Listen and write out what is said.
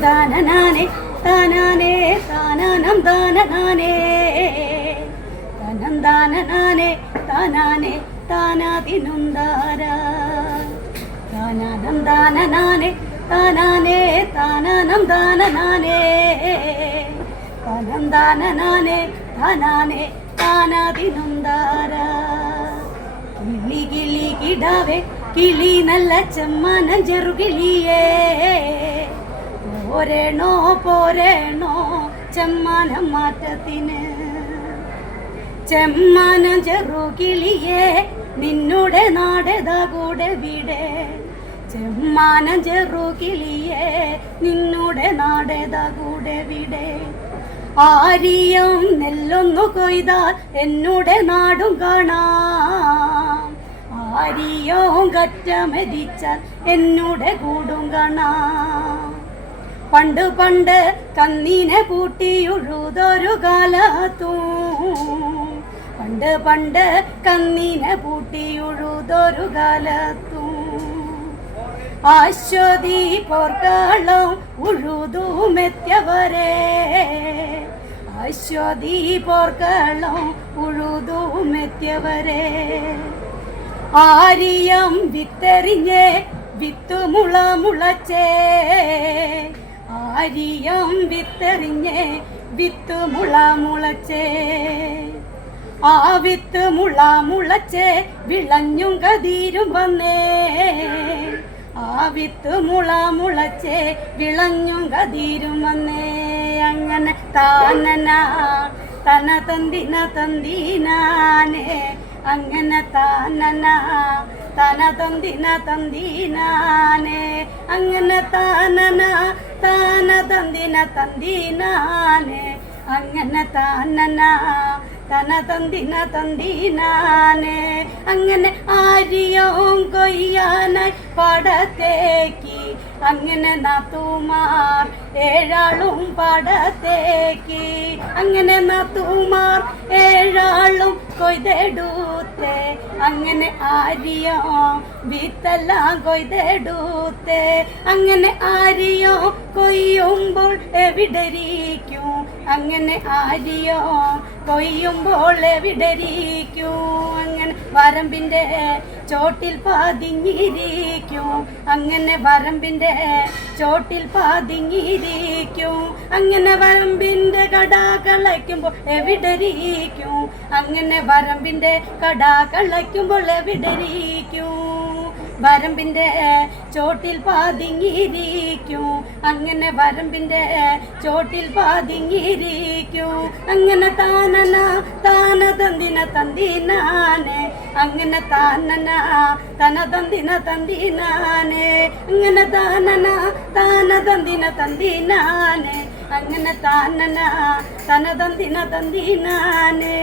താനനാനെ താനാനെ താനാനം താനനാനെ തനം താനനാനെ താനാനെ താനാതിനുന്താര താനാനം താനനാനെ താനാനെ താനാനം താനനാനെ തനം താനനാനെ താനാനെ താനാതിനുന്താര കിളി കിളി കിടാവേ കിളി നല്ല ചെമ്മാനം ചെറുകിളിയേ പോരേണോ പോരേണോ ചെമ്മാനം മാറ്റത്തിന് ചെമ്മാനം ചെറുകിളിയേ നിന്നുടെ നാടേതാ കൂടെ വിടെ ചെമ്മാനം ചെറുകിളിയേ നിന്നുടെ നാടേതാ കൂടെ വിടെ ആരിയം നെല്ലൊന്നു കൊയ്താൽ എന്നുടെ നാടും കാണാം ആരിയോ കറ്റമെതിച്ചാൽ എന്നുടെ കൂടും കാണാം പണ്ട് പണ്ട് കന്നീനെ പൂട്ടിയുഴുതൊരു കാലത്തും പണ്ട് പണ്ട് കന്നീനെ പൂട്ടിയുഴുതൊരു കാലത്തും ആശ്വതി പോർക്കളം ഉഴുതുമെത്തിയവരെ അശ്വതി പോർക്കളം ഉഴുതുമെത്തിയവരെ ആരിയം വിത്തെറിഞ്ഞേ വിത്തുമുള മുളച്ചേ ആരിയം വിത്തെറിഞ്ഞേ വിത്തുമുള മുളച്ചേ ആ വിത്തുമുള മുളച്ചേ വിളഞ്ഞും കതിരും വന്നേ ആ വിത്തുമുള മുളച്ചേ വിളഞ്ഞും കതിരും വന്നേ അങ്ങനെ താനന തന തന്തിന തന്തിനാനേ അങ്ങനെ താനന തന തന്തിന തന്തിനാനേ അങ്ങനെ താനന താന തന്തിന തന്തിനാനേ അങ്ങനെ താനന തന തന്തിന തന്തിനാനേ അങ്ങനെ ആരിയും കൊയ്യാനായി പടത്തേക്ക് അങ്ങനെ നാത്തുമാർ ഏഴാളും പടത്തേക്ക് അങ്ങനെ നാത്തുമാർ ഏഴാളും കൊയ്തെടുത്തേ അങ്ങനെ ആരിയോ വിത്തെല്ലാം കൊയ്തെടുത്തേ അങ്ങനെ ആരിയോ കൊയ്യുമ്പോൾ എവിടരിക്കും അങ്ങനെ ആരിയോ കൊയ്യുമ്പോൾ എവിടരിക്കും അങ്ങനെ വരമ്പിൻ്റെ ചോട്ടിൽ പതിങ്ങിരിക്കും അങ്ങനെ വരമ്പിൻ്റെ ചോട്ടിൽ പതിങ്ങിരിക്കും അങ്ങനെ വരമ്പിൻ്റെ കട കളയ്ക്കുമ്പോൾ എവിടരിക്കും അങ്ങനെ വരമ്പിൻ്റെ കട കളയ്ക്കുമ്പോൾ എവിടരിക്കും വരമ്പിൻ്റെ ചോട്ടിൽ പതിങ്ങിരിക്കും അങ്ങനെ വരമ്പിൻ്റെ ചോട്ടിൽ പതിങ്ങിരിക്കും അങ്ങനെ താനന താന തന്തിന തന്തിനാനെ അങ്ങനെ താനന തന തന്തിന തന്തിനാനെ അങ്ങനെ താനന താന തന്തിന തന്തിനാനെ അങ്ങനെ താനന തന തന്തിന തന്തിനാനെ